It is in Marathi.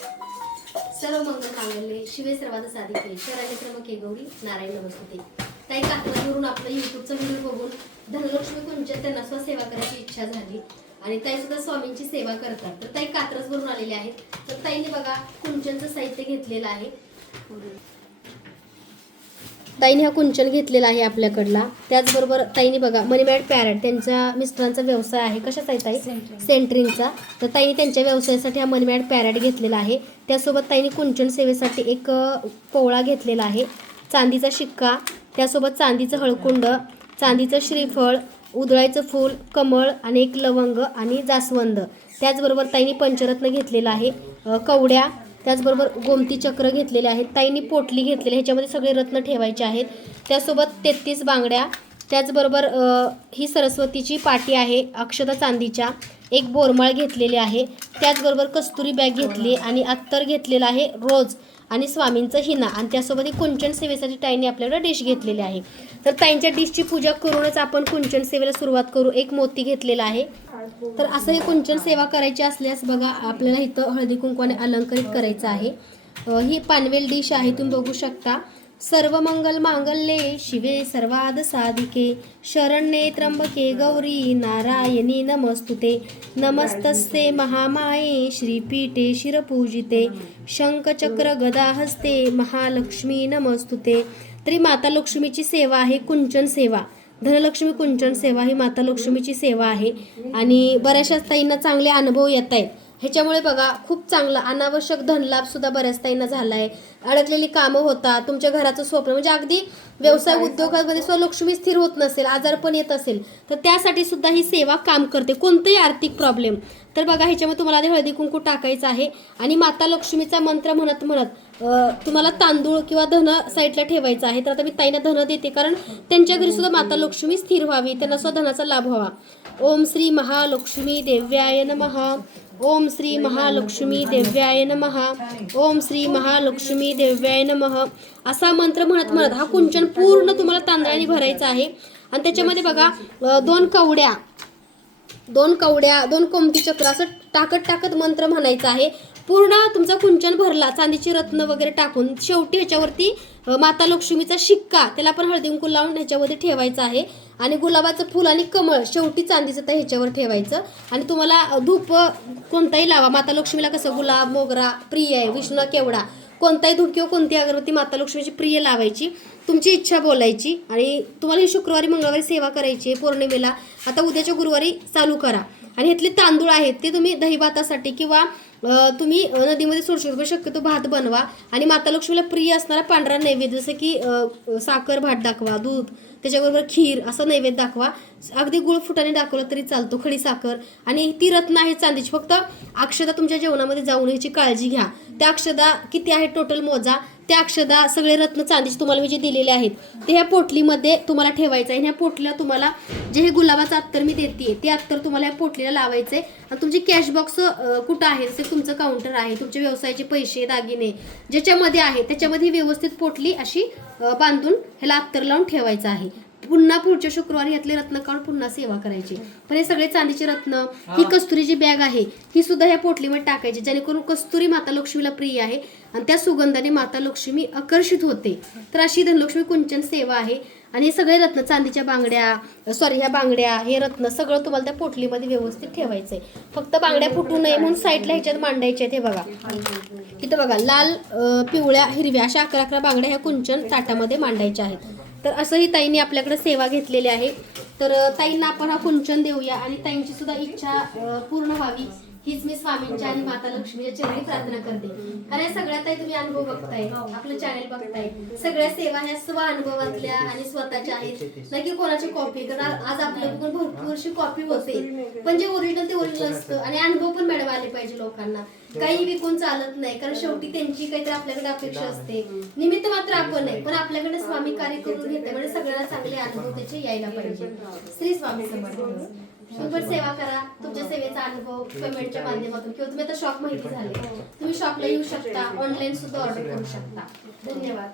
सर्व मंगल मांगल्ये शिवे सर्वात साधिके शरण्य त्रंबके गौरी नारायण नमस्ते. ताई कातरावरून आपलं युट्यूबचा व्हिडिओ बघून धनलक्ष्मी कुंजन त्यांना स्वसेवा करायची इच्छा झाली आणि ताई सुद्धा स्वामींची सेवा करतात. तर ताई कात्रज वरून आलेले आहेत. तर ताईने बघा कुंचनचं साहित्य घेतलेलं आहे. ताईने हा कुंचन घेतलेला आहे आपल्याकडला. त्याचबरोबर ताईने बघा मनीमॅड पॅरेट त्यांच्या मिस्टरांचा व्यवसाय आहे. कशाचा आहे ताई. सेंटरिंगचा तर ताईने त्यांच्या व्यवसायासाठी हा मनीमॅड पॅरेट घेतलेला आहे. त्यासोबत ताईने कुंचन सेवेसाठी एक पोवळा घेतलेला आहे. चांदीचा शिक्का त्यासोबत चांदीचं हळकुंड चांदीचं श्रीफळ उधळायचं फूल कमळ आणि एक लवंग आणि जास्वंद. त्याचबरोबर ताईने पंचरत्न घेतलेला आहे. कवड्या त्याचबरोबर गोमती चक्र घेतलेले आहेत ताईंनी पोटली घेतलेली ह्याच्यामध्ये सगळे रत्न ठेवायचे आहेत. त्यासोबत तेहतीस बांगड्या त्याचबरोबर ही सरस्वतीची पाटी आहे अक्षता चांदीच्या एक बोरमाळ घेतलेली आहे. त्याचबरोबर कस्तुरी बॅग घेतली आणि अत्तर घेतलेला आहे रोज. आणि स्वामींचं हिना. आणि त्यासोबत कुंचन सेवेसाठी ताईंनी आपल्याकडे डिश घेतलेली आहे. तर ताईंच्या डिशची पूजा करूनच आपण कुंचन सेवेला सुरुवात करू. एक मोती घेतलेला आहे. तर असं हे कुंचन सेवा करायची असल्यास बघा आपल्याला इथं हळदी कुंकवाने अलंकरित करायचं आहे. ही पानवेल डिश आहे तुम्ही बघू शकता. सर्व मंगल मांगल्ये शिवे सर्वाद साधिके शरण्ये त्र्यंबके गौरी नारायणी नमस्तुते। नमस्तस्ते महामाये श्रीपीठे शिरपूजिते। शंखचक्र गदाहस्ते महालक्ष्मी नमस्तुते। तरी माता लक्ष्मीची सेवा आहे कुंचन सेवा। धनलक्ष्मी कुंचन सेवा ही माता लक्ष्मीची सेवा आहे। आणि बऱ्याचशा ताईंना चांगले अनुभव येत आहेत ह्याच्यामुळे बघा खूप चांगला अनावश्यक धनलाभ सुद्धा बऱ्याच ताईंना झाला आहे अडकलेली कामं होतात तुमच्या घराचं स्वप्न म्हणजे अगदी व्यवसाय उद्योगामध्ये स्वलक्ष्मी स्थिर होत नसेल आजार पण येत असेल तर त्यासाठी सुद्धा ही सेवा काम करते कोणतेही आर्थिक प्रॉब्लेम तर बघा ह्याच्यामध्ये तुम्हाला आधी हळदी कुंकू टाकायचं आहे आणि माता लक्ष्मीचा मंत्र म्हणत म्हणत तुम्हाला तांदूळ किंवा धन साईडला ठेवायचं आहे. तर आता मी ताईंना धन देते कारण त्यांच्या घरी सुद्धा माता लक्ष्मी स्थिर व्हावी त्यांना सुद्धा धनाचा लाभ व्हावा. ओम श्री महालक्ष्मी देव्याय नमः। ओम श्री महालक्ष्मी देव्याय नमः। ओम श्री महालक्ष्मी देव्याय नमः। असा मंत्र म्हणत म्हणत हा कुंचन पूर्ण तुम्हाला तांदळाने भरायचा आहे. आणि त्याच्यामध्ये बघा दोन कवड्या दोन कवड्या दोन कोमती चक्र असं टाकत टाकत मंत्र म्हणायचा आहे. पूर्ण तुमचा कुंचन भरला चांदीची रत्न वगैरे टाकून शेवटी ह्याच्यावरती माता लक्ष्मीचा शिक्का त्याला पण हळदी कुंकू लावून ह्याच्यामध्ये ठेवायचा आहे. आणि गुलाबाचं फुल आणि कमळ शेवटी चांदीचं तर ह्याच्यावर ठेवायचं. आणि तुम्हाला धूप कोणताही लावा. माता लक्ष्मीला कसं गुलाब मोगरा प्रिय आहे विष्णू केवडा. कोणताही धूप किंवा कोणती अगरबत्ती माता लक्ष्मीची प्रिय लावायची तुमची इच्छा बोलायची. आणि तुम्हाला ही शुक्रवारी मंगळवारी सेवा करायची आहे पौर्णिमेला. आता उद्याच्या गुरुवारी चालू करा. आणि ह्यातले तांदूळ आहेत ते तुम्ही दहीभातासाठी किंवा तुम्ही नदीमध्ये सोडू रुपये शक्यतो भात बनवा. आणि माता लक्ष्मीला प्रिय असणारा पांढरा नैवेद्य जसं की साखर भात दाखवा दूध. त्याच्याबरोबर खीर असं नैवेद्य दाखवा. अगदी गुळ फुटाने दाखवलं तरी चालतो खडी साखर. आणि ती रत्न आहे चांदीची. फक्त अक्षदा तुमच्या जेवणामध्ये जाऊन ह्याची काळजी घ्या. त्या अक्षदा किती आहे टोटल मोजा? त्या अक्षदा सगळे रत्न चांदीचे तुम्हाला मी जे दिलेले आहेत ते ह्या पोटलीमध्ये तुम्हाला ठेवायचं आहे. आणि ह्या पोटलीला तुम्हाला जे हे गुलाबाचं अत्तर मी देते ते अत्तर तुम्हाला ह्या पोटलीला लावायचं आहे आणि तुमची कॅश बॉक्स कुठं आहे? जसे तुमचं काउंटर आहे. तुमच्या व्यवसायाचे पैसे दागिने ज्याच्यामध्ये आहे त्याच्यामध्ये ही व्यवस्थित पोटली अशी बांधून ह्याला अत्तर लावून ठेवायचं आहे. पुन्हा पुढच्या शुक्रवारी यातले रत्न काढून पुन्हा सेवा करायची. पण हे सगळे चांदीचे रत्न ही. कस्तुरीची बॅग आहे ही सुद्धा ह्या पोटलीमध्ये टाकायची जेणेकरून कस्तुरी माता लक्ष्मीला प्रिय आहे आणि त्या सुगंधाने माता लक्ष्मी आकर्षित होते. तर अशी धनलक्ष्मी कुंचन सेवा आहे आणि हे सगळे रत्न चांदीच्या बांगड्या सॉरी ह्या बांगड्या हे रत्न सगळं तुम्हाला त्या पोटलीमध्ये व्यवस्थित ठेवायचंय. फक्त बांगड्या फुटू नये म्हणून साईडला ह्याच्यात मांडायच्या आहेत हे बघा. इथं बघा लाल पिवळ्या हिरव्या अशा अकरा अकरा बांगड्या ह्या कुंचन ताटामध्ये मांडायच्या आहेत. तर असंही ताईंनी आपल्याकडे सेवा घेतलेली आहे. तर ताईंना आपण हा कुंचन देऊया आणि ताईंची सुद्धा इच्छा पूर्ण व्हावी. हीच मी स्वामींच्या आणि माता लक्ष्मीच्या चरणी प्रार्थना करते. कारण सगळ्यात तुम्ही अनुभव बघताय. आपलं चॅनल बघताय. सगळ्या सेवा ह्या स्व अनुभवातल्या आणि स्वतःच्या आहेत. नाही की कोणाची कॉपी कारण आज आपल्याकडून भरपूरशी कॉपी होते. पण जे ओरिजिनल ते ओरिजिनल असतं. आणि अनुभव पण मॅडम आले पाहिजे लोकांना. काही विकून चालत नाही. कारण शेवटी त्यांची काहीतरी आपल्याकडे अपेक्षा असते. निमित्त मात्र आपण नाही. पण आपल्याकडे स्वामी कार्य करून घेते. म्हणजे सगळ्यांना चांगले अनुभव त्याचे यायला पाहिजे. श्री स्वामी समर्थ. पण सेवा करा तुमच्या सेवेचा अनुभव पेमेंटच्या माध्यमातून किंवा तुम्ही आता शॉप माहिती झाले. तुम्ही शॉपला येऊ शकता ऑनलाईन सुद्धा ऑर्डर करू शकता. धन्यवाद.